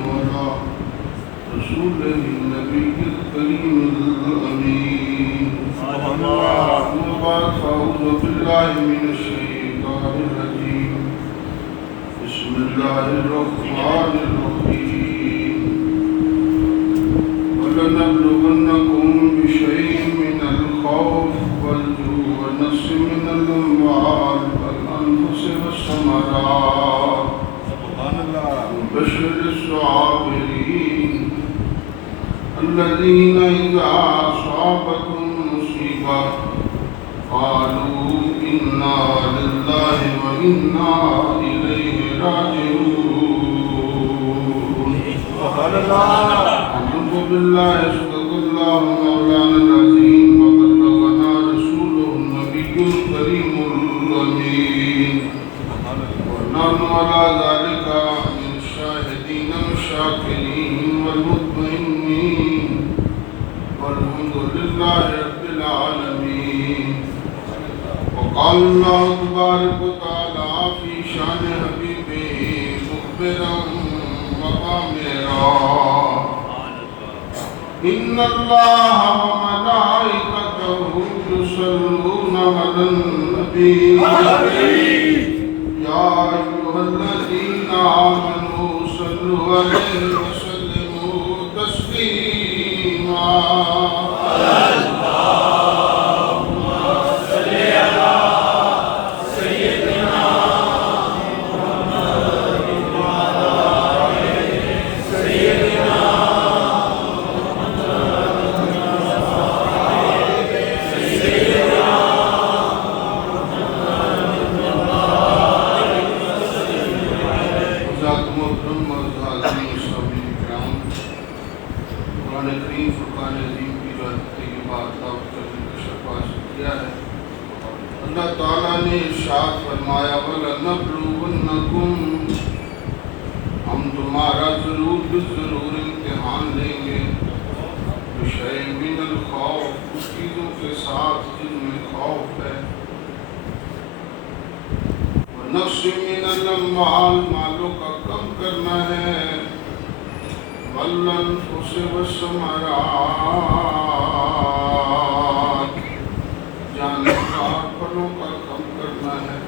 وعلى رسوله النبي الكريم الأمين. وبعد فأعوذ بالله من الشيطان الرجيم. بسم الله الرحمن الرحيم. ولنبلونكم بشيء من الخوف والجوع ونقص من الأموال والأنفس والثمرات وبشر الصابرين الذين إذا أصابتهم مصيبة قالوا إنا لله وإنا إليه راجعون. أعوذ بالله صدق الله مولانا العظيم وبلغنا رسوله النبي الكريم الأمين. ونحن على ذلك من الشاهدين والشاكرين والمطمئنين والحمد لله رب العالمين. وقال الله تبارك وتعالى في شان حبيبه مخبرا وآمرا إن الله وملائكته يصلون على النبي يا أيها الذين آمنوا صلوا عليه وسلموا تسليما. اللہ تعالیٰ نے ارشاد فرمایا وَلَنَبْلُوَنَّكُمْ، ہم تمہارا ضرور امتحان لیں گے، بِشَيْءٍ مِّنَ الْخَوْفِ، اس چیزوں کے ساتھ جن میں خوف ہے، وَنَقْصٍ مِّنَ الْأَمْوَالِ، مالوں کا کم کرنا ہے، وَالْأَنفُسِ وَالثَّمَرَاتِ، جانوروں پھلوں کا کم کرنا ہے،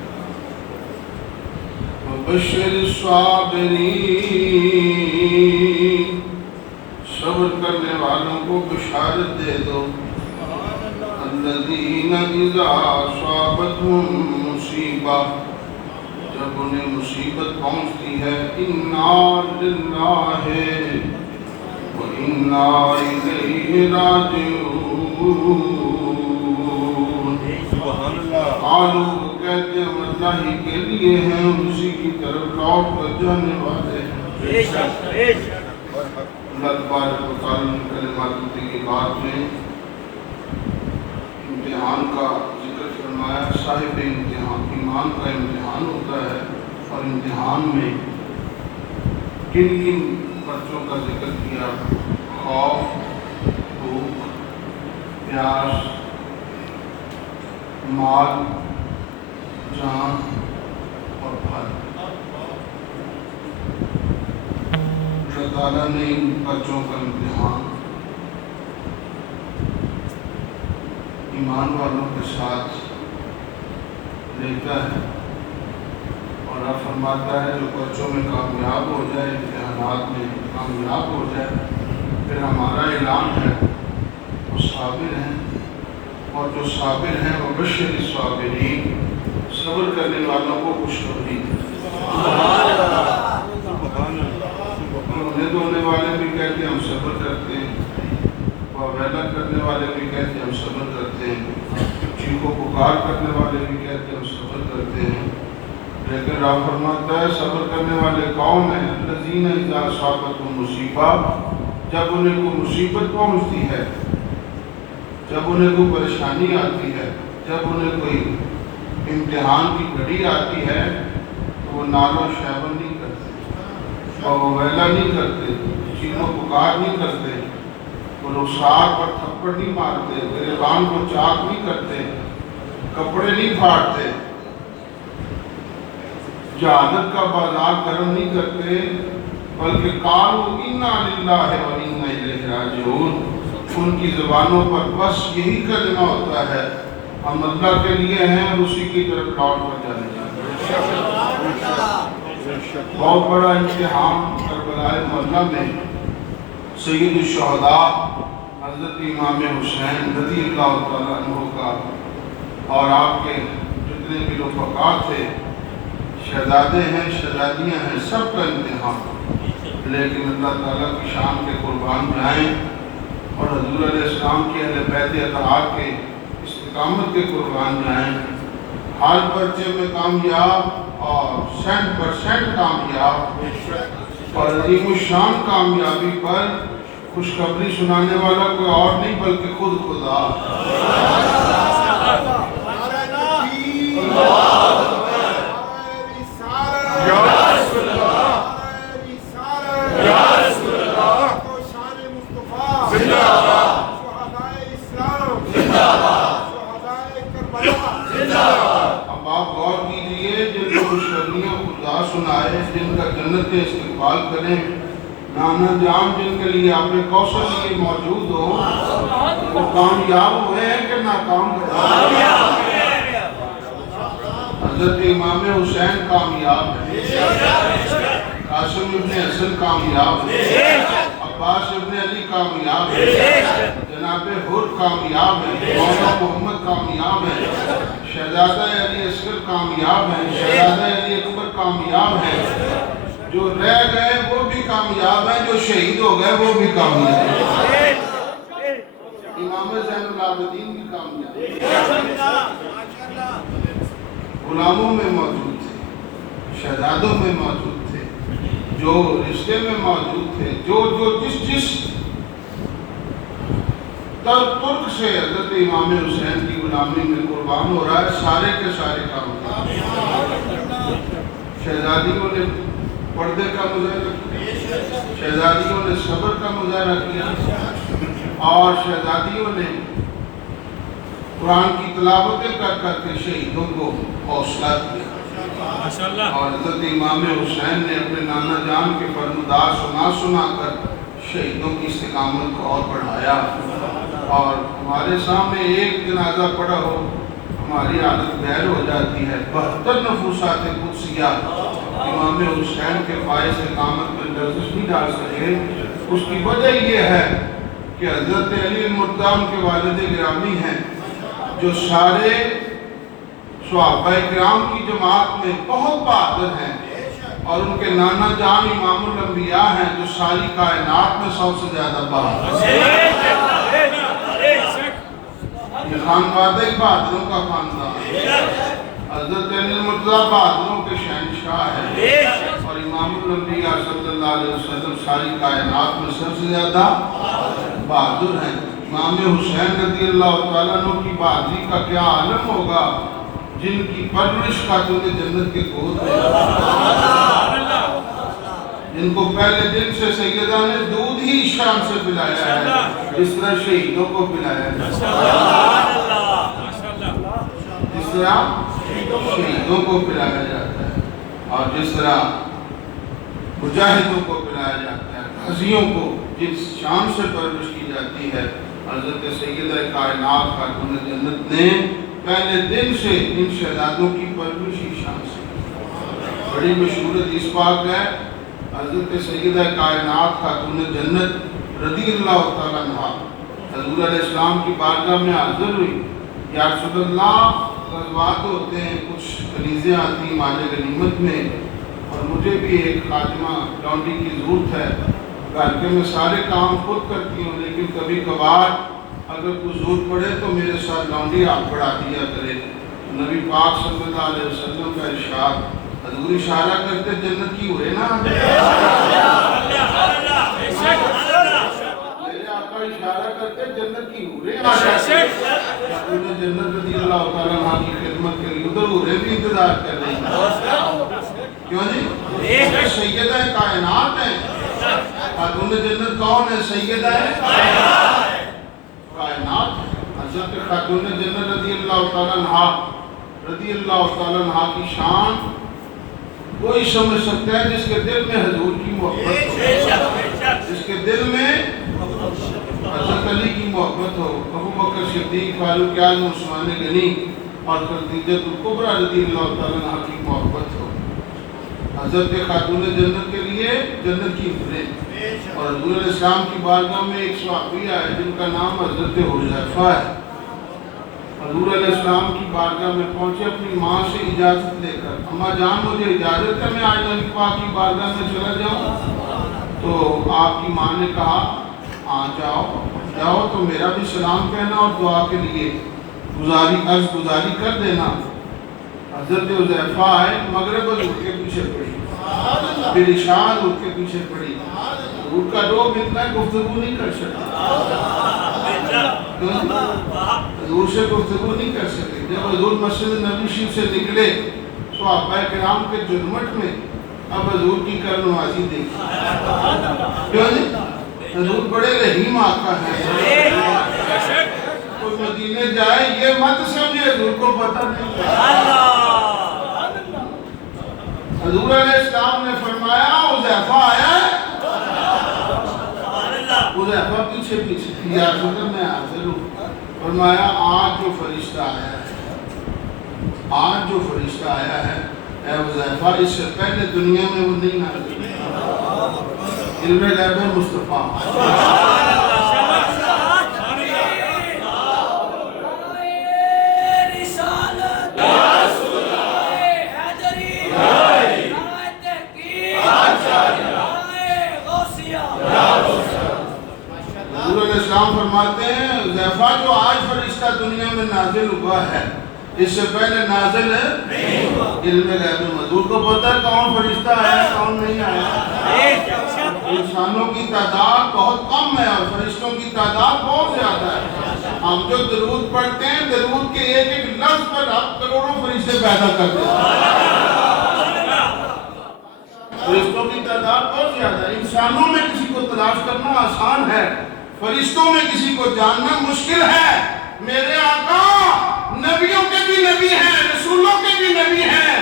وَبَشِّرِ الصَّابِرِينَ، صبر کرنے والوں کو بشارت دے دو، الَّذِينَ إِذَا أَصَابَتْهُم مُّصِیبَۃٌ، جب انہیں مصیبت پہنچتی ہے، اِنَّا لِلَّهِ وَإِنَّا إِلَيْهِ راجعون. قالوا، وہ کہتے ہیں اللہ ہی کے لیے ہیں، اسی کی طرف لوٹ کر جانے والے ہیں. اللہ تبارک و تعالیٰ نے کلمات طیبات میں امتحان کا ذکر فرمایا. صاحب امتحان ایمان کا امتحان ہوتا ہے، اور امتحان میں کن کن پرچوں کا ذکر کیا؟ خوف، بھوک، پیاس، مال، جان اور پھل. اللہ تعالیٰ نے ان بچوں کا امتحان ایمان والوں کے ساتھ لیتا ہے، اور آپ فرماتا ہے جو بچوں میں کامیاب ہو جائے، امتحانات میں کامیاب ہو جائے، پھر ہمارا اعلان ہے وہ صابر ہیں، اور جو صابر ہیں وہ بشر الصابرین، صبر کرنے والوں کو خوشخبری. رونے دھونے والے بھی کہتے ہیں ہم صبر کرتے ہیں، واویلا کرنے والے بھی کہتے ہیں ہم صبر کرتے ہیں، چیخو پکار کرنے والے بھی کہتے ہیں ہم صبر کرتے ہیں. لیکن آپ فرماتا ہے صبر کرنے والے کون ہیں؟ الذین اذا اصابتهم مصیبہ، جب انہیں کوئی مصیبت پہنچتی ہے، جب انہیں کوئی پریشانی آتی ہے، جب انہیں کوئی امتحان کی گھڑی آتی ہے، تو وہ نال و شیون نہیں کرتے، اور وہ ویلا نہیں کرتے، چیخ و پکار نہیں کرتے، وہ رخسار پر تھپڑ نہیں مارتے، گریبان کو چاک نہیں کرتے، کپڑے نہیں پھاڑتے، جہالت کا بازار گرم نہیں کرتے، بلکہ قالوا انا للہ و انا الیہ راجعون، ان کی زبانوں پر بس یہی کلمہ ہوتا ہے، ہم اللہ کے لیے ہیں اور اسی کی طرف لوٹ کر جانے چاہتے ہیں۔ بہت بڑا امتحان کربلا معلیٰ میں سید الشہداء حضرت امام حسین رضی اللہ تعالیٰ عنہ کا اور آپ کے جتنے بھی رفقا تھے، شہزادے ہیں، شہزادیاں ہیں، سب کا امتحان، لیکن اللہ تعالیٰ کی شان کے قربان جائیں اور حضور علیہ السلام کی اہل بیت اطہار کے استقامت کے قربان جائیں، ہر پرچے میں کامیاب اور 100% کامیاب اور عظیم الشان کامیابی پر خوشخبری سنانے والا کوئی اور نہیں بلکہ خود خدا۔ اب آپ غور کیجئے، جن کو خوشخبریاں خدا سنائے، جن کا جنت کے استقبال کریں، نانا جان جن کے لیے آپ کوثر لیے موجود ہو، وہ کامیاب ہوئے ہیں کہ ناکام ہوئے ہیں؟ حضرت امام حسین کامیاب ہیں، قاسم ابن حسن کامیاب ہیں، عباس ابن علی کامیاب ہیں، جناب حر کامیاب ہیں، مولا محمد کامیاب ہیں، شہزادہ علی اصغر کامیاب ہیں، شہزادہ علی اکبر کامیاب ہیں، جو رہ گئے وہ بھی کامیاب ہیں، جو شہید ہو گئے وہ بھی کامیاب ہیں۔ امام زین العابدین بھی کامیاب ہیں، غلاموں میں موجود تھے، شہزادوں میں موجود تھے، جو رشتے میں موجود تھے، جو جس ترک سے حضرت امام حسین کی غلامی میں قربان ہو رہا ہے، سارے کے سارے کامیاب ہیں۔ شہزادیوں نے پردے کا مظاہرہ کیا، شہزادیوں نے صبر کا مظاہرہ کیا، اور شہزادیوں نے قرآن کی تلاوتیں کر کر کے شہیدوں کو حوصلہ دیا، اور حضرت امام حسین نے اپنے نانا جان کے فرمودات سنا کر شہیدوں کی استقامت کو اور بڑھایا۔ اور ہمارے سامنے ایک جنازہ پڑا ہو، ہماری عادت غیر ہو جاتی ہے۔ 72 نفوسات قدسیہ امام حسین کے باعث اقامت میں لرزش نہیں ڈال سکے۔ اس کی وجہ یہ ہے کہ حضرت علی المرتضی کے والد گرامی ہیں، جو سارے صحابہ کرام کی جماعت میں بہت بہادر ہیں، اور ان کے نانا جان امام الانبیاء ہیں، جو ساری کائنات میں سب سے زیادہ بہادر ہیں۔ یہ خاندان بہادروں کا خاندان، حضرت علی المرتضی بہادروں کے شہنشاہ ہیں، اور امام الانبیاء صلی اللہ علیہ وسلم ساری کائنات میں سب سے زیادہ بہادر ہیں۔ امام حسین رضی اللہ تعالیٰ عنہ کی بہادری کا کیا عالم ہوگا، جن کی پرورش خاتون جنت کے گود ہے، جن کو پہلے دن سے سیدہ نے دودھ ہی شام سے پلایا ہے، جس طرح شہیدوں کو پلایا ہے، جس طرح شہیدوں کو پلایا جاتا ہے، اور جس طرح مجاہدوں کو پلایا جاتا ہے، غازیوں کو جس شان سے پرورش کی جاتی ہے، حضرت سیدہ کائنات خاتون جنت نے پہلے دن سے ان شہزادوں کی پرورش کی شان سے۔ بڑی مشہور حدیث پاک ہے، حضرت سیدہ کائنات خاتون جنت رضی اللہ تعالیٰ عنہ حضور علیہ السلام کی بارگاہ میں حاضر ہوئی، یا رسول اللہ غزوات ہوتے ہیں، کچھ کنیزیں آتی ہیں مال غنیمت میں، اور مجھے بھی ایک خادمہ لونڈی کی ضرورت ہے، گھر کے میں سارے کام خود کرتی ہوں، لیکن کبھی کبھار اگر کوئی ضرورت پڑے تو میرے ساتھ لونڈی آپ پڑھا دیا کرے۔ نبی پاک صلی اللہ علیہ وسلم کا ارشاد، حضور اشارہ کرتے جنت کی ہوئے نا، میرے آقا اشارہ کرتے جنت کی ہوئے، انہیں جنت رضی اللہ تعالیٰ عنہ کی خدمت کے لیے ادھر ہوئے بھی انتظار کر رہی ہیں۔ کیوں جی؟ سیدہ کائنات ہیں، خاتون جنت کون ہے؟ سیدہ کائنات حضرت خاتون جنت رضی اللہ تعالیٰ عنہ کی شان کوئی سمجھ سکتا ہے جس کے دل میں حضور کی محبت ہو، جس کے دل میں حضرت علی کی محبت ہو، ابو بکر صدیق، فاروق اعظم، عثمان غنی اور خدیجہ الکبریٰ رضی اللہ تعالیٰ عنہا کی محبت ہو، حضرت خاتون جنت کے لیے جنت کی بھریں۔ اور حضور علیہ السلام کی بارگاہ میں ایک صحابی ہے جن کا نام حضرت حذیفہ ہے۔ حضور علیہ السلام کی بارگاہ میں پہنچے اپنی ماں سے اجازت لے کر، اماں جان مجھے اجازت ہے میں آج نبی پاک کی بارگاہ میں چلا جاؤں؟ تو آپ کی ماں نے کہا ہاں جاؤ تو میرا بھی سلام کہنا اور دعا کے لیے عرض گزاری کر دینا۔ حضرت حذیفہ آئے، مغرب حضور کے پیچھے پڑی، پھر عشاء حضور کے پیچھے پڑی۔ حضور کا روب اتنا گفتگو نہیں کر سکتے، حضور سے گفتگو نہیں کر سکتے۔ جب حضور مسجد نبوی شریف سے نکلے صحابہ کرام کے جرمٹ میں اب حضور کی کرنوازی دیکھی۔ کیوں جی؟ حضور بڑے رحیم آقا ہیں، کوئی مدینے جائے یہ مت سمجھے حضور کو پتہ نہیں ہے۔ حضور علیہ السلام نے فرمایا حذیفہ آیا ہے؟ حذیفہ پیچھے یا رسول اللہ میں حاضر ہوں۔ فرمایا آج جو فرشتہ آیا ہے، آج جو فرشتہ آیا ہے اے حذیفہ، اس سے پہلے دنیا میں وہ نہیں نازل علم غیب مصطفیٰ۔ فرماتے ہیں حذیفہ جو آج فرشتہ دنیا میں نازل ہوا ہے اس سے پہلے نازل علم غیب میں۔ حضور کو پتہ ہے کون فرشتہ آیا کون نہیں آیا۔ انسانوں کی تعداد بہت کم ہے اور فرشتوں کی تعداد بہت زیادہ ہے۔ ہم جو درود پڑھتے ہیں درود کے ایک ایک لفظ پر آپ کروڑوں فرشتے پیدا کرتے ہیں۔ فرشتوں کی تعداد بہت زیادہ ہے۔ انسانوں میں کسی کو تلاش کرنا آسان ہے، فرشتوں میں کسی کو جاننا مشکل ہے۔ میرے آقا نبیوں کے بھی نبی ہیں، رسولوں کے بھی نبی ہیں،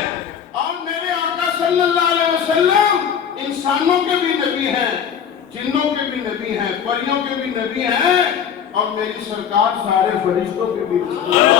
اور میرے آقا صلی اللہ علیہ وسلم انسانوں کے بھی نبی ہیں، جنوں کے بھی نبی ہیں، پریوں کے بھی نبی ہیں، اور میری سرکار سارے فرشتوں کے بھی نبی ہیں۔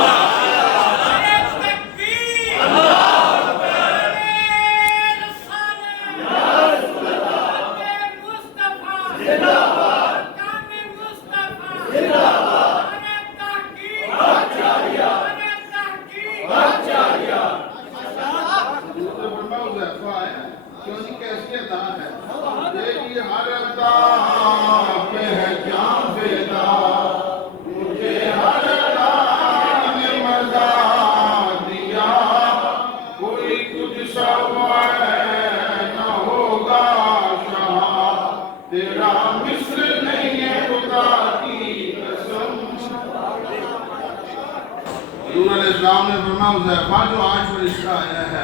اسلام نے فرمایا حذیفہ جو آج فرشتہ آیا ہے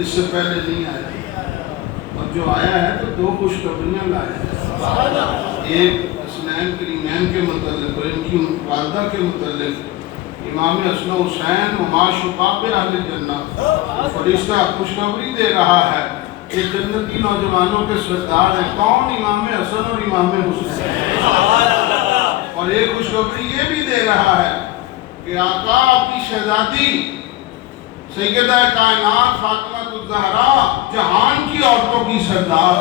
اس سے پہلے نہیں آیا، اور جو آیا ہے تو دو خوشخبریاں لایا ہے، ایک حسنین کریمین کے متعلق اور ان کی والدہ کے متعلق، امام حسن و حسین وما شباب اہل جنت، فرشتہ خوشخبری دے رہا ہے کہ جنتی نوجوانوں کے سردار ہیں کون؟ امام حسن اور امام حسین۔ اور ایک خوشخبری یہ بھی دے رہا ہے کہ آقا آپ کی شہزادی سیدہ کائنات فاطمہ الزہرا جہان کی عورتوں کی سردار،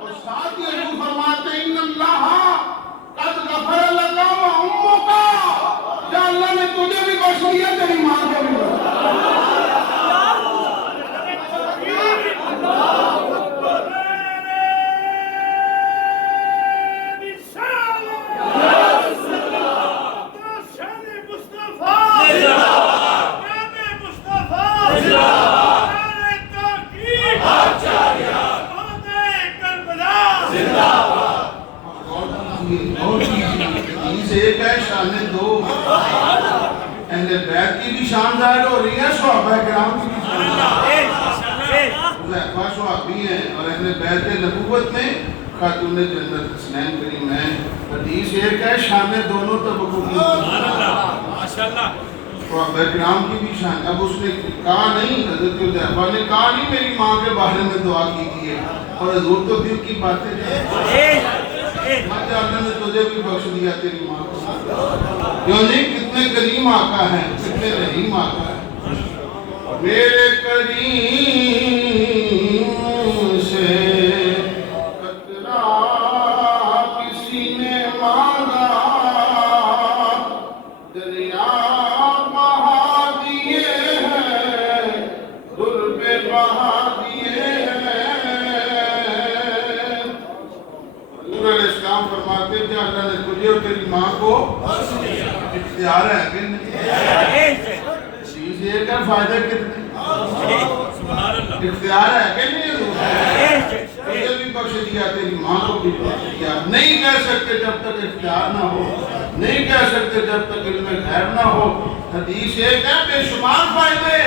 اور ساتھ یہ حضور فرماتے ہیں ان اللہ قد غفر لک و امک، یا اللہ نے تجھے بھی بخش دیا تیری ماں کو بھی بخش دیا۔ بیت کی بھی شان ظاہر ہو رہی ہے، صحابہ کرام کی بھی شان حذیفہ صحابی ہیں اور اہل بیت نبوت میں خاتون جنت حسنین کریمین۔ حدیث ایک ہے، شان دونوں طبقوں کی۔ صحابہ کرام کی بھی شان. اب اس نے کہا نہیں, حضرت حذیفہ نے کہا نہیں میری ماں کے بارے میں دعا کیجیے, اور حضور تو دل کی باتیں اللہ نے تجھے بھی بخش دیا تیری ماں کو. کیوں نہیں, کتنے کریم آقا ہیں, کتنے رحیم آقا ہیں. میرے کریم سے قطرہ کسی نے مانگا, دریا بہا دیے ہیں, در پہ بہا دیے ہیں. حضور علیہ السلام فرماتے ہیں کہ اللہ نے تجھے اور تیری ماں کو اختیار ہے کہ نہیں, چیز یہ کیا فائدہ کتنے اختیار ہے کہ نہیں, تجھے بھی بخش دیا تیری ماں کو بھی بخش دیا. نہیں کہہ سکتے جب تک اختیار نہ ہو, نہیں کہہ سکتے جب تک علم غیب نہ ہو. حدیث ایک ہے, بے شمار فائدے.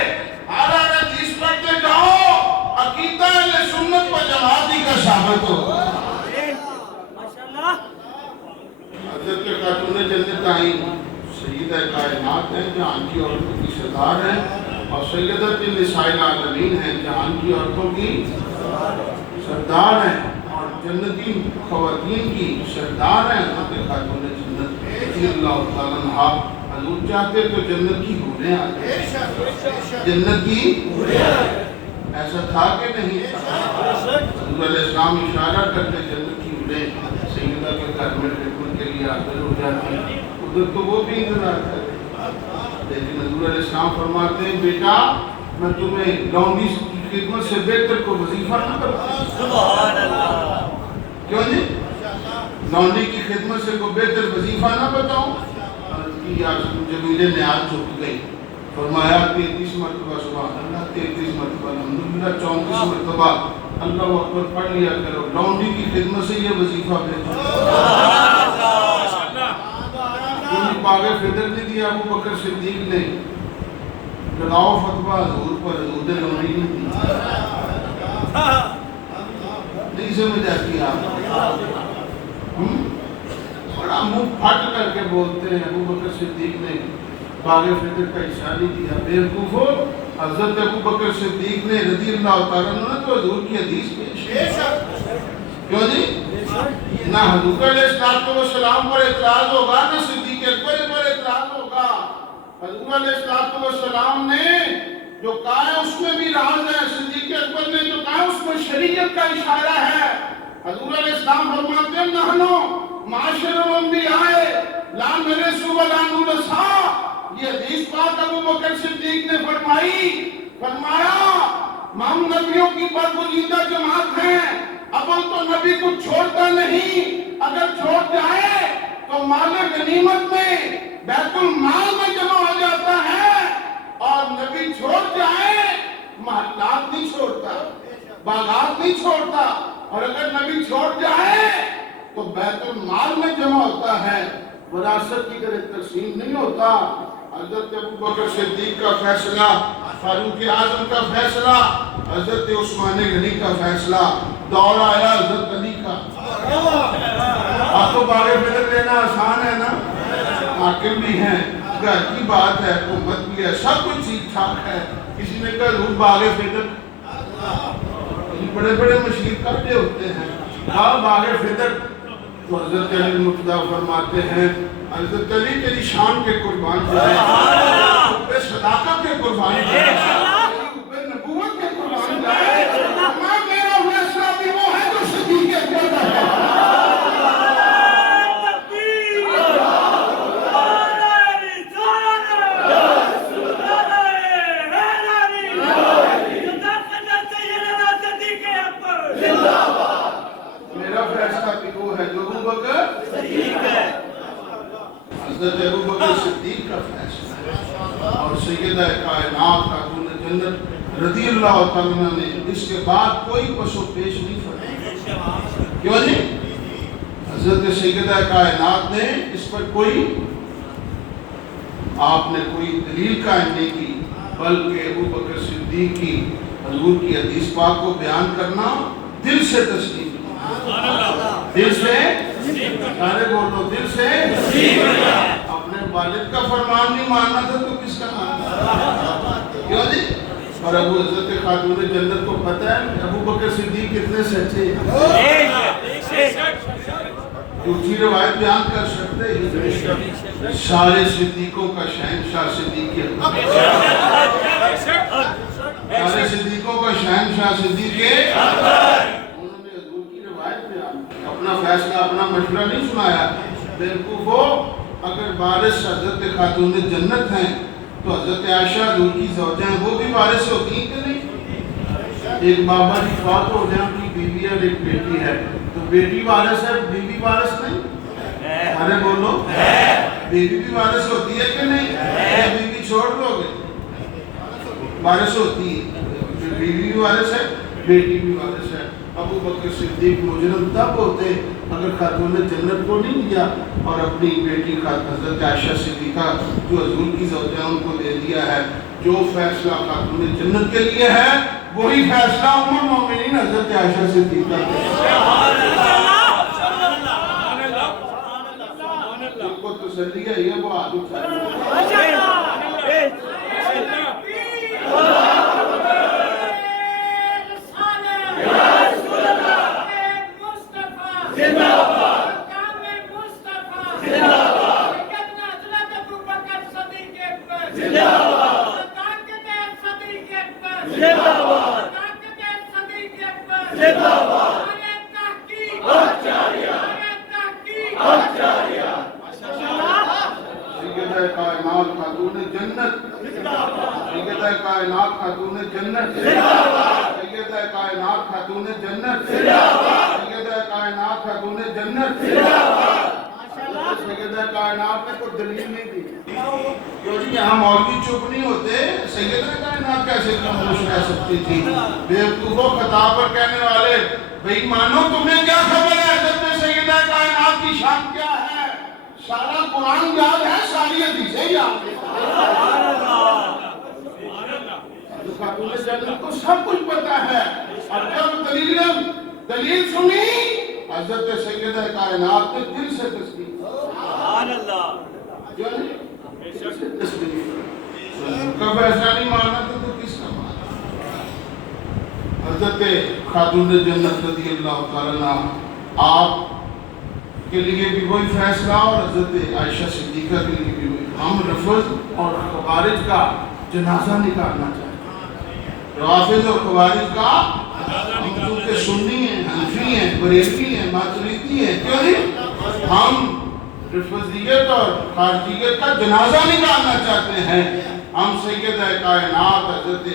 اعلیٰ حدیث پڑھتے جاؤ, عقیدہ اہل سنت و جماعت کا ثابت ہو. حضرت خاتون جنت آئیں, سیدہ کائنات ہیں, جہان کی عورتوں کی سردار ہیں, اور سیدۃ النساء العالمین ہیں, جہان کی عورتوں کی سردار ہیں, اور جنتی خواتین کی سردار ہیں. حضرت خاتون جنت رضی اللہ تعالیٰ عنہا, حضور چاہتے تو جنت کی حوریں آ جائیں, جنت کی ایسا تھا کہ نہیں تھا. حضور علیہ السلام اشارہ کرتے جنت کی حوریں سیدہ کے گھر میں خدمت کے لیے حاضر ہو جاتی ہیں. ادھر تو وہ بھی انتظار کرتے, لیکن حضور علیہ السلام فرماتے ہیں بیٹا میں تمہیں لونڈی کی خدمت سے بہتر کو وظیفہ نہ کرتا. سبحان اللہ. کیوں جی, لونڈی کی خدمت سے کو بہتر وظیفہ نہ بتاؤں. جمیل نیاز جھک گئی, فرمایا 33 مرتبہ سبحان اللہ, 33 مرتبہ الحمدللہ, 34 مرتبہ اللہ اکبر پڑھ لیا کرو. لونڈی کی خدمت سے یہ وظیفہ بہتر. باغ فدر نہیں دیا ابو بکر صدیق نے, لگاؤ فتویٰ حضور پر, حضور نے لونڈی نہیں دی. نہیں سمجھ آتی آپ, بڑا منہ پھٹ کر کے بولتے ہیں ابو بکر صدیق نے باغ فدر کا حصہ نہیں دیا. بیوقوفو, حضرت ابو بکر صدیق نے رضی اللہ تعالیٰ عنہ تو حضور کی حدیث پیش کی. کیوں جی, نہ حضور علیہ السلام پر اعتراض ہوگا, نہ صدیق اکبر پر اعتراض ہوگا. حضور علیہ السلام نے جو کہا ہے اس میں بھی راز ہے, صدیق اکبر نے جو کہا ہے اس میں شریعت کا اشارہ ہے. حضور علیہ السلام فرماتے ہیں نحنو معاشر الانبیاء لا نرث ولا نورث. یہ حدیث پاک ابو بکر صدیق نے فرمایا ہم نبیوں کی برگزیدہ جماعت ہیں. اول تو نبی کو چھوڑتا نہیں, اگر چھوڑ جائے تو مال غنیمت میں بیت المال میں جمع ہو جاتا ہے, اور نبی چھوڑ جائے محلات نہیں چھوڑتا, باغات نہیں چھوڑتا, اور اگر نبی چھوڑ جائے تو بیت المال میں جمع ہوتا ہے, وراثت کی طرح تقسیم نہیں ہوتا. حضرت ابو بکر صدیق کا فیصلہ, فاروق اعظم کا فیصلہ, حضرت عثمان غنی کا فیصلہ, دور آیا حضرت علی کا. آپ تو باغ فدر لینا آسان ہے نا, حاکم بھی ہیں, گھر کی بات ہے, حکومت بھی ہے, سب کچھ ٹھیک ٹھاک ہے. کسی نے کہا ضرور باغ فدر, بڑے بڑے مشیر کرتے ہوتے ہیں باغ فدر. تو حضرت علی مرتضیٰ فرماتے ہیں حضرت علی تیری شان کے قربان جائے, بے صداقت کے قربان جائے, بے نبوت کے قربان جائے. میں میرا فیصلہ بھی وہ ہے جو صدیق اکبر کا ہے. میرا فیصلہ بھی وہ ہے جو ابو بکر صدیق ہے. حضرت ابو بکر صدیق کا فیصلہ ہے, اور سیدہ کائنات خاتون جنت رضی اللہ تعالیٰ نے اس کے بعد کوئی پس و پیش نہیں فرمایا. کیوں جی, حضرت سیدہ کائنات نے اس پر کوئی آپ نے کوئی دلیل قائم نہیں کی, بلکہ ابو بکر صدیق کی حضور کی حدیث پاک کو بیان کرنا دل سے تسلیم, دل سے, سارے بولو دل سے, اپنے والد کا فرمان نہیں ماننا تھا تو کس کا ماننا؟ کیوں جی؟ اور ابو حضرت خاتون جنت کو پتہ ہے ابو بکر صدیق کتنے سچے دوسری روایت بیان کر سکتے ہیں سارے صدیقوں کا شہنشاہ صدیق سارے صدیقوں کا شہنشاہ صدیق انہوں نے حضور کی روایت بیان اپنا فیصلہ اپنا مشورہ نہیں سنایا بیوقوفو اگر وارث حضرت خاتون جنت ہیں تو حضرت عائشہ حضور کی زوجہ ہیں وہ بھی وارث ہوتی ہیں کہ نہیں؟ ایک بابا جی فوت ہو جائیں ان کی بیوی اور ایک بیٹی ہے تو بیٹی وارث ہے بیوی وارث نہیں؟ ارے بولو بیوی بھی وارث ہوتی ہے کہ نہیں؟ بیوی چھوڑ دو گے وارث ہوتی ہے بیوی بھی وارث ہے بیٹی بھی وارث ہے ابو بکر صدیق مجرم تب ہوتے اگر خاتون جنت کو نہیں دیا اور اپنی بیٹی حضرت عائشہ صدیقہ جو حضور کی زوجہ ان کو دے دیا ہے جو فیصلہ خاتون جنت کے لیے ہے وہی فیصلہ ام المومنین حضرت عائشہ صدیقہ جن کو تسلی ہے یہ وہ آدھو کائنات خاتون جنت سیدہ کائنات خاتون جنت سیدہ کائنات خاتون جنت سیدہ کائنات خاتون جنت سیدہ کائنات نے کوئی دلیل نہیں دی کیوں جی یہاں مولوی چپ نہیں ہوتے سیدہ کائنات کیسے خاموش رہ سکتی تھی بیوقوفوں خطاب پر کہنے والے بھئی مانو تمہیں کیا خبر ہے حضرت سیدہ کائنات کی شان کیا ہے سارا قرآن یاد ہے ساری حدیثیں یاد ہے خاتون جنت کو سب کچھ پتا ہے اور جب دلیل سنی حضرت سیدہ کائنات نے دل سے تسلیم کیوں نہیں کب ایسا نہیں ماننا تو کس کا ماننا حضرت خاتون جنت رضی اللہ تعالیٰ آپ کے لیے بھی وہی فیصلہ اور حضرت عائشہ صدیقہ کے لیے بھی وہی ہم رفض اور خوارج کا جنازہ نکالنا چاہتے ہیں رافض اور خوارج کا ہم چونکہ سنی ہیں حنفی ہیں بریلوی ہیں ماتریدی ہیں کیوں نہیں ہم رفضیت اور خارجیت کا جنازہ نکالنا چاہتے ہیں ہم سیدہ کائنات حضرت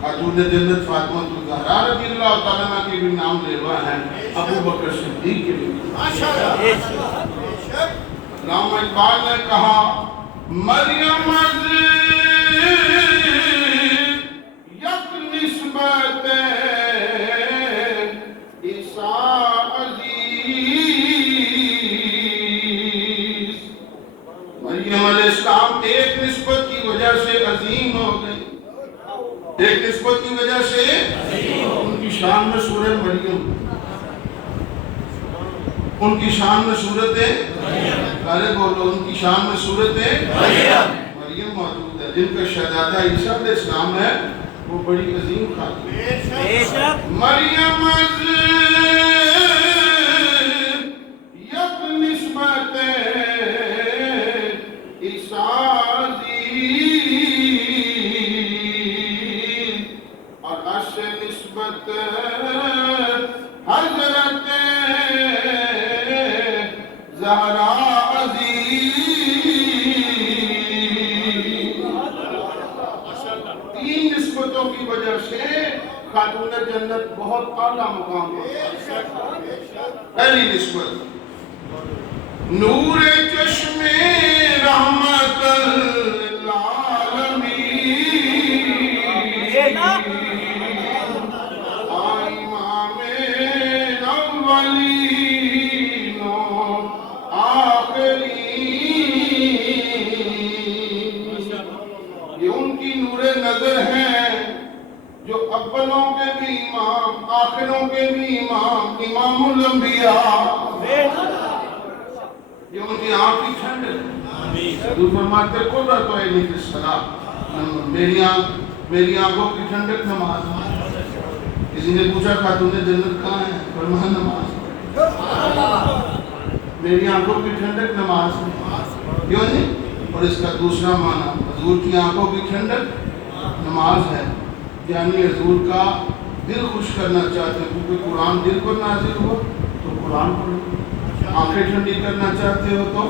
خاتون جنت فاطمہ الزہرا رضی اللہ تعالیٰ کے بھی نام لیوا ہیں ابو بکر صدیق کے بھی علامہ اقبال نے کہا مریم از یک نسبت عیسیٰ عزیز مریم علیہ السلام ایک نسبت کی وجہ سے عظیم ہو گئی ایک نسبت کی وجہ سے ان کی شان میں سورہ مریم ان کی شان میں سورت پہلے بولو ان کی شان میں سورت مریم موجود ہے جن کا شہزادہ عیسیٰ علیہ السلام ہے وہ بڑی عظیم خاتون ہے مریم از یک نسبت عیسیٰ نسبت حضرت زہرا عزیز تین نسبتوں کی وجہ سے خاتون جنت بہت اعلیٰ مقام ہے پہلی نسبت نور چشم رحمت للعالمین نظر ہیں جو اولوں کے بھی امام آخروں کے بھی امام امام الانبیاء یہ ان کی آنکھ کی ٹھنڈ حضور فرماتے قرۃ عینی فی الصلاۃ، میری آنکھوں کی ٹھنڈک نماز ہے۔ کسی نے پوچھا خاتون جنت کہاں ہے؟ فرمایا نماز۔ میری آنکھوں کی ٹھنڈک نماز ہے، کیوں نہیں؟ اور اس کا دوسرا معنی حضور کی آنکھوں کی ٹھنڈک نماز ہے، یعنی حضور کا دل خوش کرنا چاہتے ہیں، کیونکہ قرآن دل پر نازل ہوا تو قرآن پڑھو، آنکھیں ٹھنڈی کرنا چاہتے ہو تو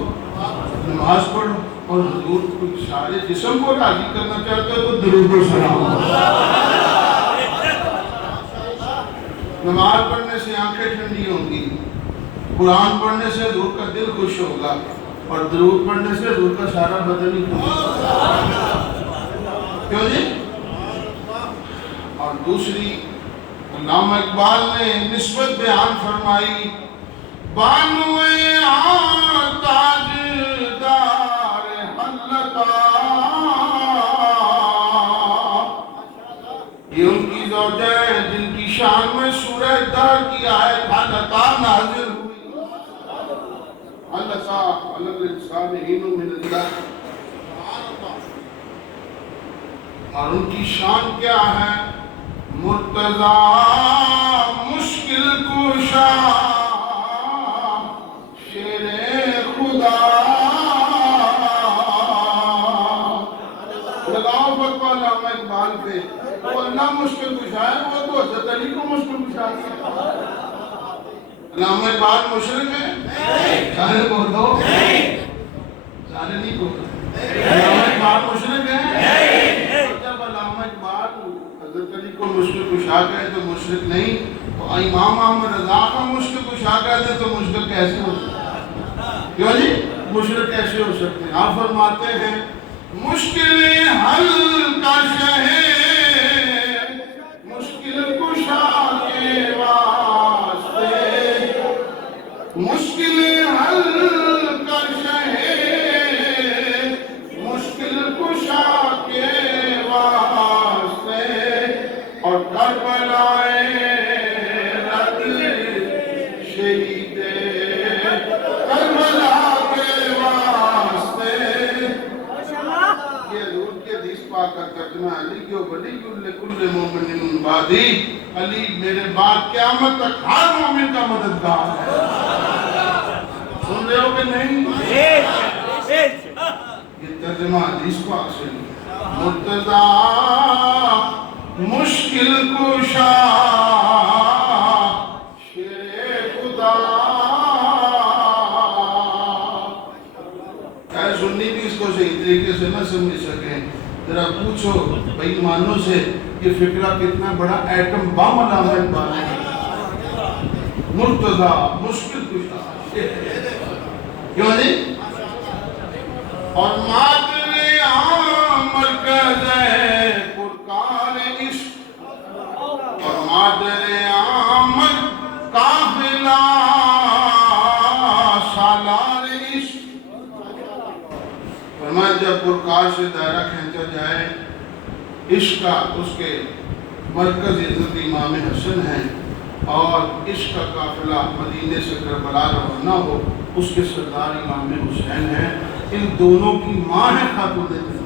نماز پڑھو، اور حضور کو سارے جسم کو راضی کرنا چاہتے ہو تو درود و سلام۔ نماز پڑھنے سے آنکھیں ٹھنڈی ہوں گی، قرآن پڑھنے سے حضور کا دل خوش ہوگا، اور درود پڑھنے سے حضور کا سارا بدن ہی خوش ہوگا، کیوں جی؟ اور دوسری علامہ اقبال نے نسبت بیان فرمائی، بانوئے تاجدار حلتا، یہ ان کی زوجہ ہے جن کی شان میں سورہ دہر کی آیت حلتا نازل ہوئی۔ حلتا علم الانسان حین من اللہ، اور ان کی شان کیا ہے؟ مرتضی مشکل کشا شیر خدا، لگاؤ فتوہ علامہ اقبال پہ، وہ اللہ مشکل کشا ہے، وہ تو حضرت علی کو مشکل کشا ہے۔ علامہ اقبال مشرک ہے؟ سارے بولو، سارے نہیں بولو، علامہ اقبال مشرک ہے؟ جب علامہ اقبال حضرت علی کو مشکل کشا کہے تو مشرک نہیں، تو امام احمد رضا کا مشکل کشا کہتے تو مشکل کیسے ہو سکتے؟ کیوں جی؟ مشکل کیسے ہو سکتے ہیں؟ آپ فرماتے ہیں مشکل حل کا شہر مشکل کشا کے واسطے، مشکل حل کا شہر مشکل کشا کے واسطے، اور کربلائے رد شہید کربلا کے واسطے۔ یہ حضور کے حدیث پاک کا ترجمہ علی کی ولی لکل مومن بعدی، علی میرے بعد قیامت تک ہر مومن کا مددگار ہے۔ سن رہے ہو کہ نہیں؟ یہ ترجمہ حدیث پاک سے مرتضی مشکل کشا شیر خدا۔ اے سنی بھی اس کو صحیح طریقے سے نہ سمجھ سکیں، ذرا پوچھو بھائی مانو سے یہ فکرہ کتنا بڑا ایٹم بم علامہ اقبال ہے۔ مرتضی مشکل کشا، کیوں نہیں؟ اور مادر عام مرکز ہے پرکار عشق، اور مادر عام قافلہ سالار عشق۔ فرمایا جب پرکار سے دائرہ کھینچا جائے عشق کا، اس کے مرکز حضرت امام حسن ہیں، اور عشق کا قافلہ مدینے سے کربلا روانہ ہو، اس کے سردار امام حسین ہیں، ان دونوں کی ماں ہے خاتون جنت۔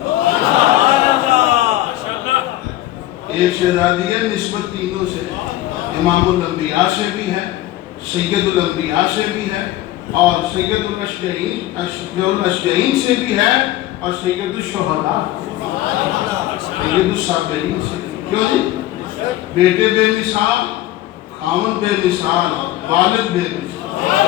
ایک شہزادی ہے، نسبت تینوں سے، امام الانبیاء سے بھی ہے، سید الانبیاء سے بھی ہے، اور سید الاشجعین سے بھی ہے، اور سید الشہداء سید الصابرین سے۔ کیوں جی؟ بیٹے بے مثال، خاوند بے مثال، والد بے مثال،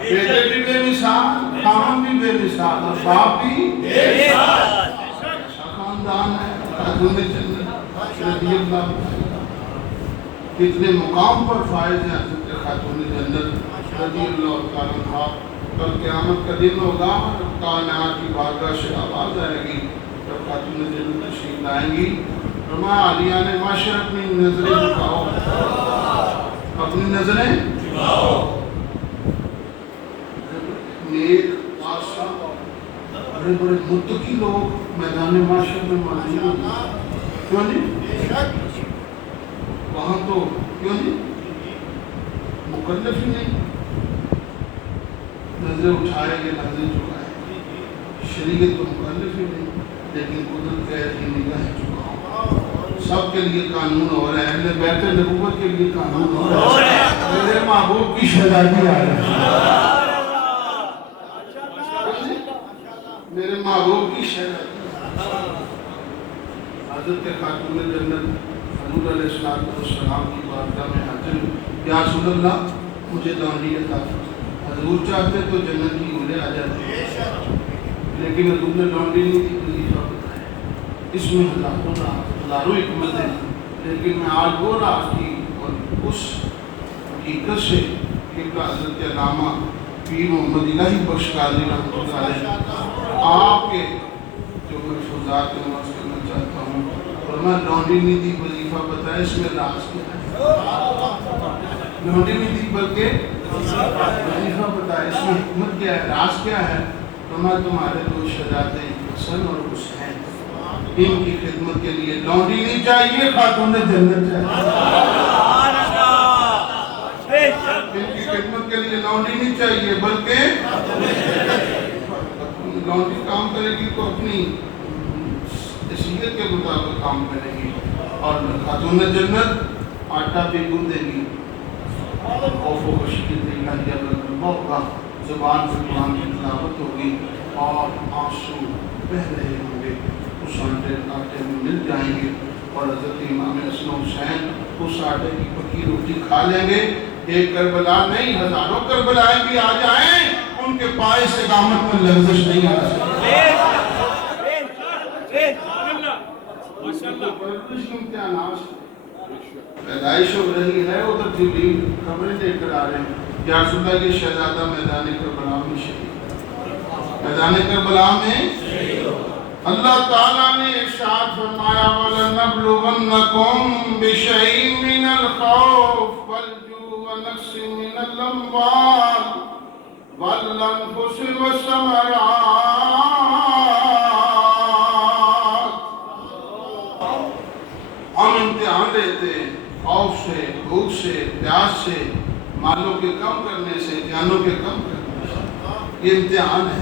بیٹے بھی بے مثال، خاوند بھی بے مثال، اور باپ بھی بے مثال۔ ایسا خاندان ہے خاتون جنت رضی اللہ عنہ۔ کتنے مقام پر فائز ہیں حضرت خاتون جنت رضی اللہ عنہ۔ کل قیامت کا دن ہوگا، کائنات کی بارگاہ سے آواز آئے گی جب خاتون جنت تشریف لائیں گی، فرمایا عالیہ نے معاشر اپنی نظریں جھکاؤ، اپنی نظریں جھکاؤ۔ نیک آسان بڑے بڑے متقی لوگ میدان معاشر میں موجود ہیں، کیوں نہیں؟ وہاں تو کیوں نہیں؟ مکلف ہی نہیں، لفظ اٹھائے یہ لفظ چکائے. شریعت تو مکلف ہی نہیں لیکن قدرت کہہ رہی نگاہیں چکاؤ. سب کے لیے قانون ہو رہا ہے. اہل بیت نبوت کے لیے قانون ہو رہا ہے. میرے محبوب کی شہزادی آ رہی ہے. میرے محبوب کی شہزادی حضرت خاتون جنت حضور علیہ السلام کی بارگاہ میں حاضر. یا رسول اللہ مجھے لونڈی عطا فرما. حضور چاہتے تو جنت کی گلے آ جاتے لیکن حضور نے لونڈی نہیں دی وظیفہ بتایا. اس میں ہزاروں حکمت ہے لیکن میں آج وہ راز کی اور اس حقیقت سے کہ حضرت علامہ پیر محمد الہی بخش قادری رحمۃ اللہ علیہ آپ کے جو ملفوظات میں نماز کرنا چاہتا ہوں. اور میں لونڈی نہیں دی وظیفہ بتایا. اس میں راز کیا ہے؟ لونڈی نہیں دی بلکہ وظیفہ بتایا. اس میں حکمت کیا ہے؟ راز کیا ہے؟ تو میں تمہارے دو شہزادے حسن اور حسین ان کی خدمت کے لیے لونڈی نہیں چاہیے خاتون جنت چاہیے. ان کی خدمت کے لیے لونڈی نہیں چاہیے بلکہ لونڈی کام کرے گی تو اپنی حیثیت کے مطابق کام کرے گی اور خاتون جنت آٹا بھی گندے گی. خوف و خشیت الہیہ کا ہوگا. زبان سے قرآن کی تلاوت ہوگی اور آنسو بہہ رہے ہوں گے. اس آٹے میں مل جائیں گے اور حضرت امام حسن حسین اس آٹے کی پکی روٹی کھا لیں گے. ایک کربلا نہیں ہزاروں کربلائیں بھی آ جائیں ان کے پائے استقامت میں لغزش نہیں آ سکتی. پیدائش ہو رہی ہے ادھر جبریل خبریں دے کر آ رہے ہیں. یا رسول اللہ یہ شہزادہ میدان کربلا میں شہید. میدان کربلا میں اللہ تعالیٰ نے ارشاد فرمایا وَلَنَبْلُوَنَّكُمْ بِشَيْءٍ مِّنَ الْخَوْفِ وَالْجُوعِ وَنَقْصٍ مِّنَ الْأَمْوَالِ وَالْأَنفُسِ وَالثَّمَرَاتِ. ہم امتحان لیتے ہیں خوف سے, بھوک سے, پیاس سے, مالوں کے کم کرنے سے, جانوں کے کم کرنے سے. یہ امتحان ہے.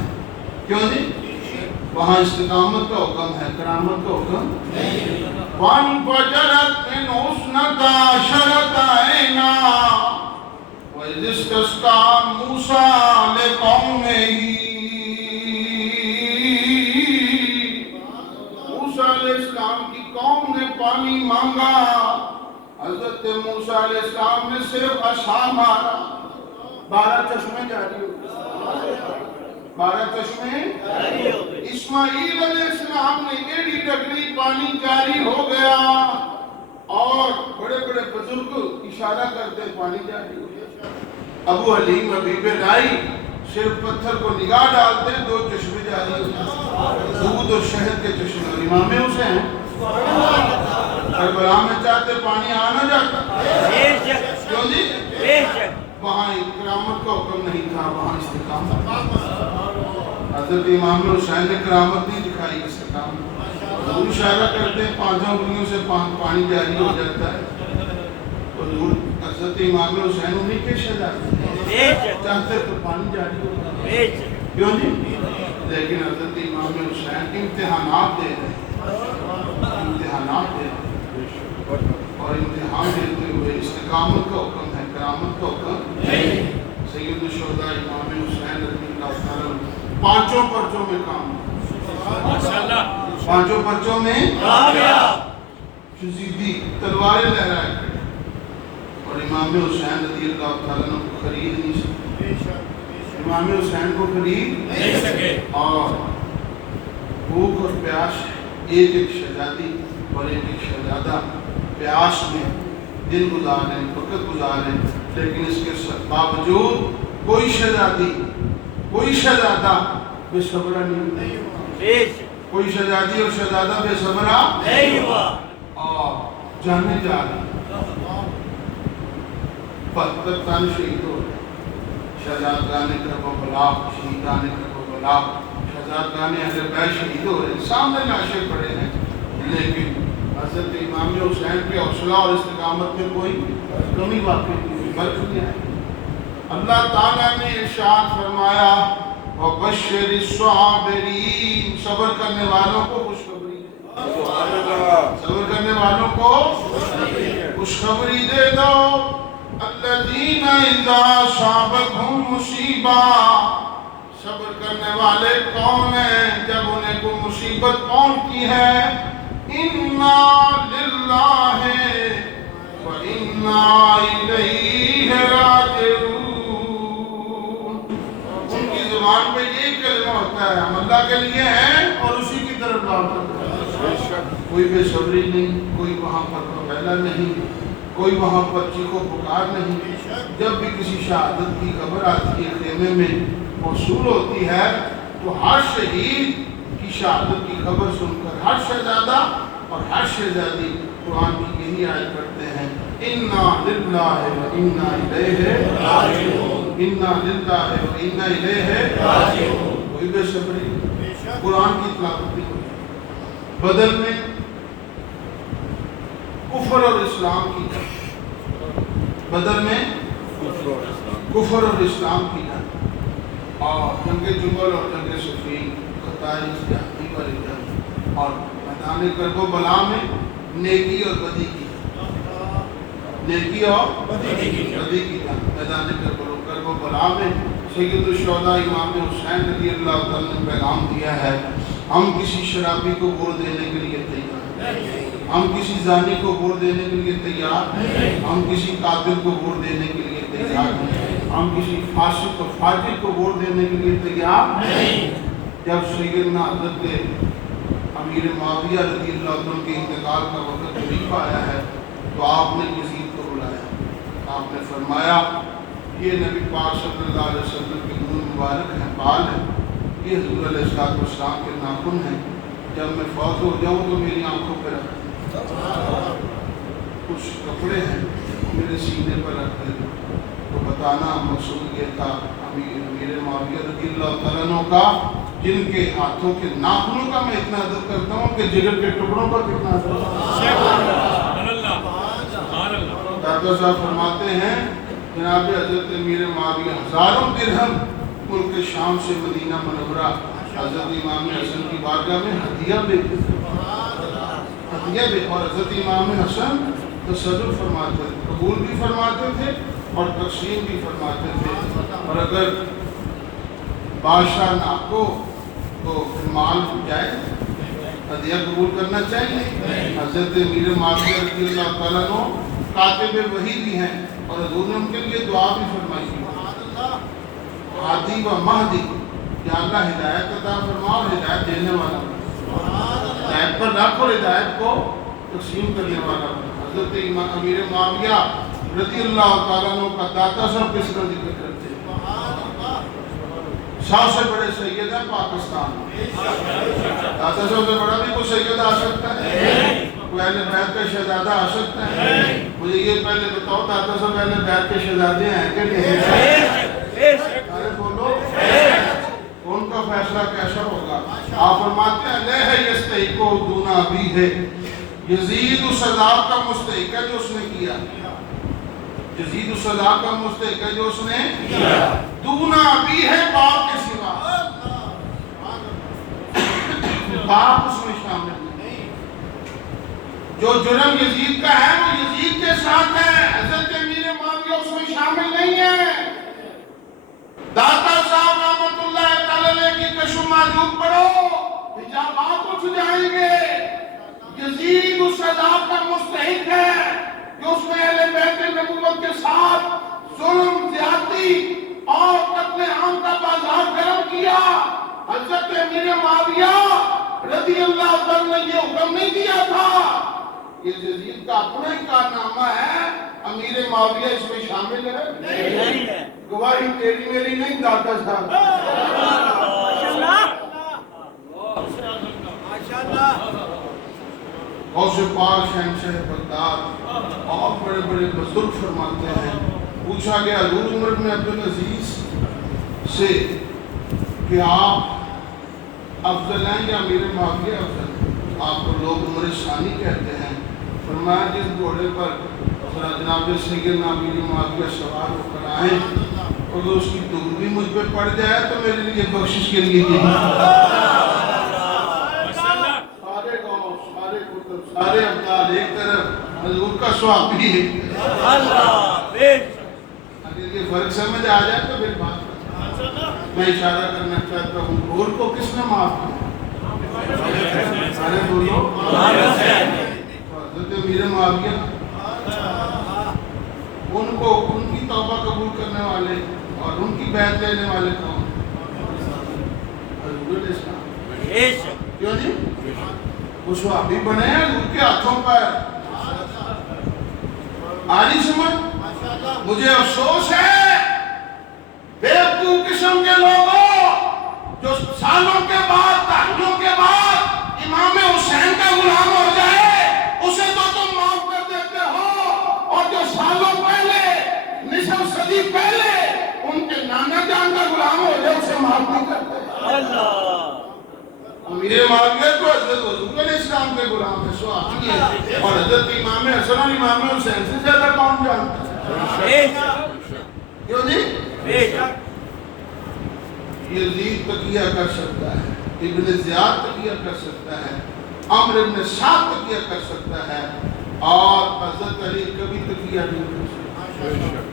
کیوں نہیں؟ وہاں استقامت کا حکم ہے, کرامت کا حکم نہیں. وَانْفَجَرَتْ مِنْهُ اثْنَتَا عَشْرَةَ عَيْنًا وَإِذِ اسْتَسْقَىٰ مُوسَىٰ لِقَوْمِهِ. موسیٰ علیہ السلام کی قوم نے پانی مانگا. حضرت موسیٰ علیہ السلام نے صرف عصا مارا 12 چشمے جاری ہو گئے. 12 چشمے. اسماعیل علیہ السلام نے ایڑی ٹکری پانی جاری ہو گیا اور بڑے بڑے بزرگ اشارہ کرتے پانی جاری ہو گیا. ابو حلیم حبیب رائی صرف پتھر کو نگاہ ڈالتے 2 چشمے جاری ہو گئے. دودھ اور شہد کے چشمے. اور امام حسین کربلا میں چاہتے پانی آنا جاتا. کیوں جی؟ وہاں کرامت کا حکم نہیں تھا, وہاں استقامت. حضرت امام حسین نے کرامت نہیں دکھائی, استقامت. حضور اشارہ کرتے ہیں 5 انگلیوں سے پانی جاری ہو جاتا ہے. حضور حضرت امام حسین انہیں کے شہزادے چاہتے تو پانی جاری ہوتا. کیوں نہیں؟ لیکن حضرت امام حسین امتحانات دے رہے ہیں, امتحانات دے رہے ہیں اور امتحان دیتے ہوئے استقامت کا حکم ہے, کرامت کا حکم نہیں. سید الشہداء امام حسین رضی اللہ تعالیٰ 5 پرچوں میں کام, 5 پرچوں میں شزیدی تلواریں لہرائے کھڑے اور امام حسین رضی اللہ تعالیٰ کو خرید نہیں سکے. امام حسین کو خرید نہیں سکے اور بھوک اور پیاس. ایک ایک شہزادی اور ایک ایک شہزادہ پیاس میں دن گزاریں, وقت گزاریں, لیکن اس کے باوجود کوئی شہزادی, کوئی شہزادہ بے صبرہ نہیں ہوا. کوئی شہزادی اور شہزادہ بے صبرہ نہیں ہوا اور جانے جا رہی 72 تن شہید ہو رہے. شہزادگان کربلا, شہیدان کربلا, شہزادگان اہل بیت شہید ہو رہے. سامنے لاشیں پڑے ہیں لیکن حضرت امام حسین کے حوصلہ اور استقامت میں کوئی کمی واقع نہیں, فرق نہیں آئی. اللہ تعالیٰ نے ارشاد فرمایا وَبَشِّرِ الصَّابِرِينَ، صبر کرنے والوں کو خوشخبری دے، صبر کرنے والوں کو خوشخبری دے دو۔ الَّذِينَ إِذَا أَصَابَتْهُم مُّصِیبَۃٌ، صبر کرنے والے کون ہیں جب انہیں کوئی مصیبت پہنچتی ہے؟ اِنَّا لِلَّهِ وَإِنَّا إِلَيْهِ راجعون۔ ان کی زبان پہ یہ کلمہ ہوتا ہے، ہم اللہ کے لیے ہیں اور اسی کی طرف لوٹ کرتے ہیں۔ کوئی بے صبری نہیں، کوئی وہاں پر پہلا نہیں، کوئی وہاں پر چیخو پکار نہیں۔ جب بھی کسی شہادت کی خبر آتی ہے، خیمے میں موصول ہوتی ہے، تو ہر شہید کی شہادت کی خبر سن کر ہر شہزادہ اور ہر شہزادی قرآن کی یہی آیت پڑھتے ہیں، اِنَّا لِلَّهِ وَإِنَّا إِلَيْهِ راجعون، اِنَّا لِلَّهِ وَإِنَّا إِلَيْهِ راجعون۔ کوئی بے صبری قرآن کی تلاوت نہیں ہوتی۔ بدر میں کفر اور اسلام کی جنگ، بدر میں کفر اور اسلام کی جنگ، اور جنگ جمل اور جنگ صفین، قطائی جہادی والی جنگ، اور میدان کرب و بلا میں نیکی اور بدی کی جنگ، نیکی اور بدی کی جنگ، میدان کرب و بلا میں سید الشہداء امام حسین رضی اللہ تعالیٰ نے پیغام دیا ہے، ہم کسی شرابی کو گور دینے کے لیے تیار ہیں، ہم کسی زانی کو گور دینے کے لیے تیار ہیں، ہم کسی قاتل کو گور دینے کے لیے تیار ہیں، ہم کسی فاسق و فاجر کو گور دینے کے لیے تیار نہیں۔ جب سیدنا حضرت امیر معاویہ رضی اللہ عنہ کے انتقال کا وقت قریب آیا ہے، تو آپ نے یزید کو بلایا، آپ نے فرمایا یہ نبی پاک صلی اللہ علیہ وسلم کے منہ مبارک ہیں، بال ہیں، یہ حضور علیہ السلام کے ناخن ہیں، جب میں فوت ہو جاؤں تو میری آنکھوں پہ رکھ دیں، کچھ کپڑے ہیں میرے سینے پر رکھ دیں۔ تو بتانا مقصود یہ تھا امیر معاویہ رضی اللہ تعالیٰ عنہ کا، جن کے ہاتھوں کے ناخنوں کا میں اتنا ادب کرتا ہوں کہ جگر کے ٹکڑوں کا کتنا ادب کرتا ہوں۔ داتا صاحب فرماتے ہیں جناب حضرت امیر معاویہ ہزاروں درہم ملک شام سے مدینہ منورہ حضرت امام حسن کی بارگاہ میں ہدیہ بھیجتے تھے، اور حضرت امام حسن تصرف فرماتے تھے، قبول بھی فرماتے تھے اور تقسیم بھی فرماتے تھے، اور اگر بادشاہ نہ کو تو مال جائے، ہدیہ قبول کرنا چاہیے۔ حضرت امیر معاویہ رضی اللہ تعالیٰ عنہ کاتب وحی بھی ہیں، اور حضور نے ان کے لیے دعا بھی فرمائی تھی، ہادی و مہدی، کہ اللہ ہدایت عطا فرما اور ہدایت دینے والا، ہدایت پر رکھ اور ہدایت کو تقسیم کرنے والا۔ حضرت امیر معاویہ رضی اللہ تعالیٰ عنہ کا داتا صاحب کس کا ذکر کرتے ہیں؟ سب سے بڑے سید ہیں پاکستان میں، داتا صاحب سے بڑا بھی کوئی سید آ سکتا ہے؟ کوئی اہل بیت کا شہزادہ آ سکتا ہے؟ مجھے یہ پہلے بتاؤ داتا صاحب اہل بیت کے شہزادے ہیں کہ نہیں؟ ارے بولو، ان کا فیصلہ کیسا ہوگا؟ آپ فرماتے ہیں لہ یستحق دونا بھی ہے، یزید سزا کا مستحق ہے جو اس نے کیا، یزید سزا کا مستحق ہے جو اس نے کیا، دونا بھی ہے باپ کے سوا، باپ اس میں شامل نہیں، جو جرم یزید کا ہے وہ یزید کے ساتھ ہے، حضرت امیر معاویہ اس میں شامل نہیں ہے۔ داتا صاحب رحمت اللہ تعالیٰ کی کشف معجوب پڑھو، حجابات اٹھ جائیں گے۔ یزید اس عذاب کا مستحق ہے جو اس نے اہل بیت نبوت کے ساتھ ظلم، زیادتی اور قتل عام کا بازار گرم کیا۔ حضرت امیر معاویہ رضی اللہ عنہ نے یہ حکم نہیں دیا تھا، یہ یزید کا اپنا ہی کارنامہ ہے، امیر معاویہ اس میں شامل ہے نہیں ہے۔ گواہی تیری میری نہیں داتا صاحب، اور سے پاک شہنشاہ بغداد اور بڑے بڑے بزرگ فرماتے ہیں، پوچھا گیا حضور عمر بن عبدالعزیز سے کہ آپ افضل ہیں یا امیر معاویہ افضل؟ آپ کو لوگ عمر ثانی کہتے ہیں۔ فرمایا جس گھوڑے پر جناب سیدنا امیر معاویہ سوار ہو کر آئیں اگر اس کی دم بھی مجھ پہ پڑ جائے تو میرے لیے بخشش کے لیے یہی سارے گاؤں سارے کتب سارے ابدال ایک طرف حضور کا سواب بھی ایک طرف اگر یہ فرق سمجھ آ جائے تو پھر بات میں اشارہ کرنا چاہتا ہوں گھور کو کس نے معاف کیا سارے بولو حضرت امیر معاویہ ان کو ان کی توبہ قبول کرنے والے اور ان کی بیعت لینے والے کون حضور الاسلام کیوں نہیں وہ صحابی بنے ہیں حضور کے ہاتھوں پر آنی سمجھ مجھے افسوس ہے بیوقوف قسم کے لوگوں جو سالوں کے بعد دہائیوں کے بعد امام حسین کا غلام ہو جائے اسے تو تم معاف کر دیتے ہو اور جو سالوں پہلے نصف صدی پہلے ان کے نانا جان کا غلام ہو جائے اسے معاف نہیں کرتے امیر معاویہ تو حضرت حضور علیہ السلام کے غلام ہے صحابی ہے اور حضرت امام حسن اور امام حسین سے زیادہ کون جانتا ہے کیوں نہیں یزید تقیہ کر سکتا ہے ابن زیاد تقیہ کر سکتا ہے عمر ابن سعد تقیہ کر سکتا ہے اور حضرت علی کبھی تقیہ نہیں کر سکتا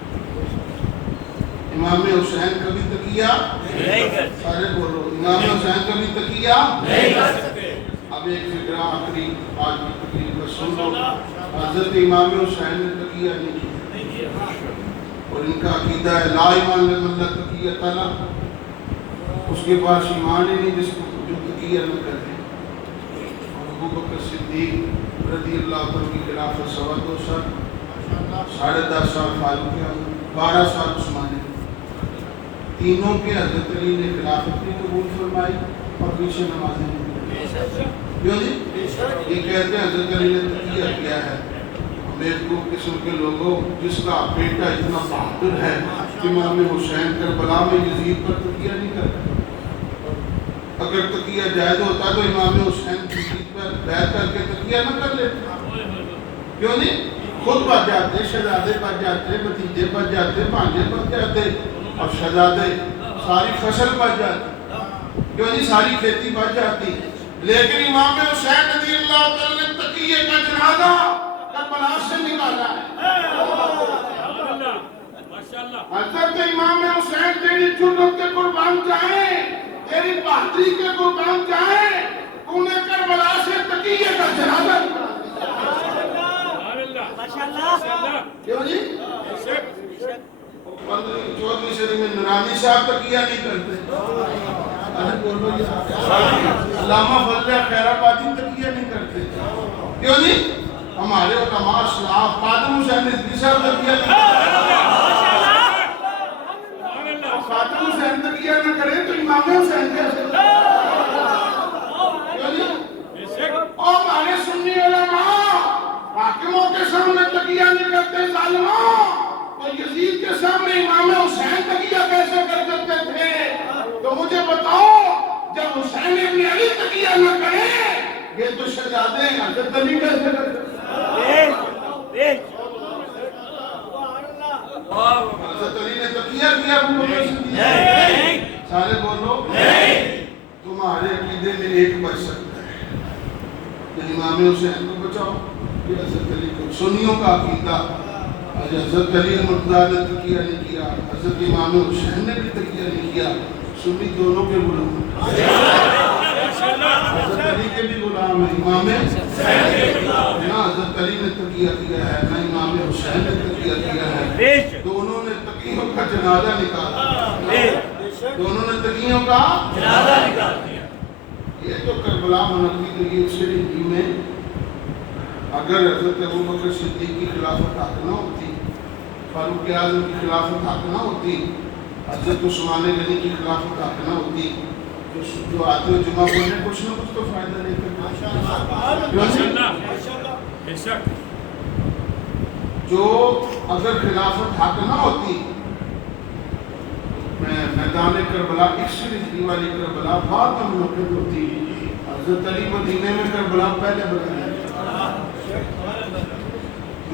امام حسین کبھی تقیہ نہیں کر سکتے سارے بولو امام حسین کبھی تقیہ نہیں کر سکتے اب ایک فکرہ آخری آج کی تقریر کا سن لو حضرت امام حسین نے تقیہ نہیں کیا اور ان کا عقیدہ ہے لا ایمان لمن لا تقیہ تعالی اس کے پاس ایمان ہی نہیں جس کو جو تقیہ نہ کرے اور ابو بکر صدیق رضی اللہ عنہ کی خلافت 2.25 سال 10.5 سال فاروق اعظم 12 سال عثمان تینوں کے حضرت علی نے خلافت بھی قبول فرمائی اور پیچھے نمازیں نہیں کیوں جی یہ کہتے ہیں حضرت علی نے تقیہ کیا ہے بیوقوف قسم کے لوگوں جس کا بیٹا اتنا بہادر ہے امام حسین کربلا میں یزید پر تقیہ نہیں کرتا اگر تقیہ جائز ہوتا تو امام حسین یزید پر بیعت کر کے تقیہ نہ کر لیتے کیوں نہیں خود بچ جاتے شہزادے بچ جاتے بھتیجے بچ جاتے بھانجے بچ جاتے اور شہزادے ساری فصل بچ جاتی کیوں نہیں ساری کھیتی بچ جاتی لیکن امام حسین رضی اللہ عنہ نے تقیہ کا جنازہ کربلا سے نکالا ہے حضرت امام حسین تیری جرت کے قربان جائیں تیری بہادری کے قربان جائیں انہیں کربلا سے تقیہ کا جنازہ کیوں جی 14ویں صدی میں نورانی صاحب تقیہ نہیں کرتے علامہ فضل خیر آبادی تقیہ نہیں کرتے کیوں نہیں ہمارے علماء اسلاف خادم حسین رضوی صاحب تقیہ نہیں کرتے خادم حسین تقیہ نہ کریں تو امام حسین کیسے اور ہمارے سنی علماء حاکموں کے سامنے تقیہ نہیں کرتے ظالموں اور یزید کے سامنے امام حسین تقیہ کیسے کر سکتے تھے تو مجھے بتاؤ جب حسین ابن علی تقیہ نہ کریں یہ تو شہزادے ہیں حضرت علی کیسے کر سکتے حضرت علی نے تقیہ کیا ابو بکر صدیق سارے بولو تمہارے عقیدے میں ایک بچ سکتا ہے کہ امام حسین کو بچاؤ کہ حضرت علی کو سنیوں کا عقیدہ حضرت علی مرتضیٰ نے تقیہ نہیں کیا حضرت امام حسین نے بھی تقیہ نہیں کیا سنی دونوں کے غلام حضرت علی کے بھی غلام ہیں امام نہ حضرت علی نے تقیہ کیا ہے نہ امام حسین نے تقیہ کیا ہے دونوں نے تقیوں کا جنازہ نکالا دونوں نے تقیوں کا جنازہ نکال دیا یہ تو کربلا منقی کے لیے شریعی میں اگر حضرت ابو بکر صدیق کی خلافت حق نہ ہوتی فاروق اعظم کی خلافت حق نہ ہوتی حضرت عثمان غنی کی خلافت حق نہ ہوتی جو آتے ہو جمعہ پڑھنے کچھ نہ کچھ تو فائدہ لیتے جو اگر خلافت حق نہ ہوتی میدان کربلا 21 ہجری والی کربلا بعد میں منعقد ہوتی حضرت علی مدینے میں کربلا پہلے بنایا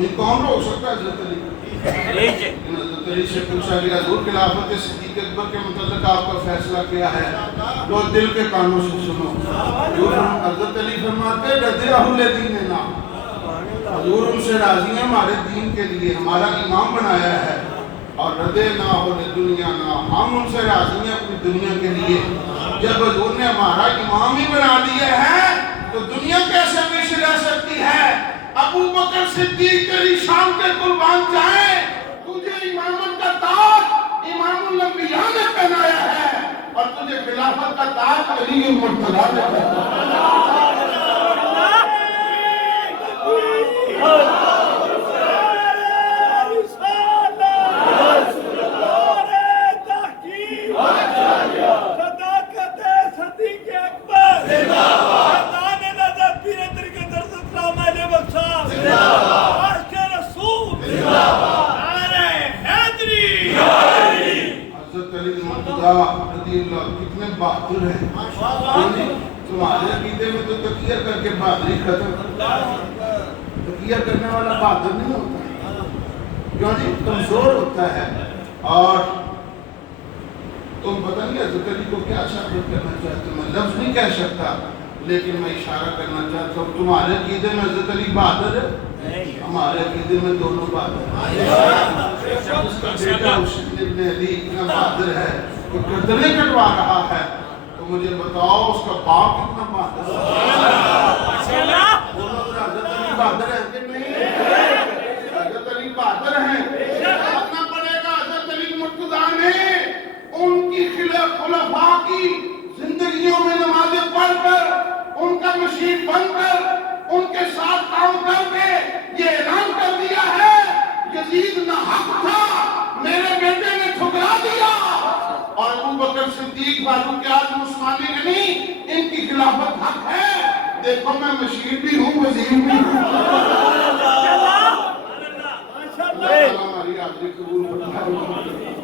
یہ کون روک سکتا ہے حضرت علی؟ حضرت علی سے پوچھا گیا حضور خلافت صدیق اکبر کے متعلق آپ کا فیصلہ کیا ہے؟ تو دل کے کانوں سے سنو. حضرت علی فرماتے رضی اہل دیننا، حضور ان سے راضی ہیں ہمارے دین کے لیے، ہمارا امام بنایا ہے. اور رضی نہ ہو دنیا نہ، ہم ان سے راضی ہیں اپنی دنیا کے لیے. جب حضور نے ہمارا امام ہی بنا دیا ہے تو دنیا کیسے پیچھے رہ سکتی ہے؟ ابو بکر صدیق تیری شان کے قربان جائیں، تجھے امامت کا تاج امام الانبیاء نے پہنایا ہے اور تجھے خلافت کا تاج علی المرتضیٰ نے پہنایا. کتنے بہادر ہیں تمہارے عقیدے میں تو تقیہ کر کے بہادری ختم. تقیہ کرنے والا بہادر نہیں ہوتا، کیوں جی کمزور ہوتا ہے. اور تم پتہ نہیں حضرت علی کو کیا ثابت کرنا چاہتے ہو؟ میں لفظ نہیں کہہ سکتا لیکن میں اشارہ کرنا چاہتا ہوں تمہارے عقیدے میں حضرت علی بہادر ہے، ہمارے عقیدے میں دونوں بہادر ہیں. اس کا بیٹا حسین ابن علی اتنا بہادر ہے کہ گردنیں کٹوا رہا ہے، تو مجھے بتاؤ اس کا باپ کتنا بہادر ہے؟ حضرت علی بہادر ہے کہ نہیں؟ حضرت علی بہادر ہیں. کرنا پڑے گا. حضرت علی مرتضیٰ نے ان کی خلفاء کی زندگیوں میں نمازیں پڑھ کر، ان کا مشیر بن کر، ان کے ساتھ کام کر کے یہ اعلان کر دیا ہے یزید ناحق تھا، میرے بیٹے نے ٹھکرا دیا. اور ابو بکر صدیق فاروق اعظم عثمانی غنی ان کی خلافت حق ہے. دیکھو میں مشیر بھی ہوں، وزیر بھی ہوں. اللہ ہماری حاضری قبول فرمائے.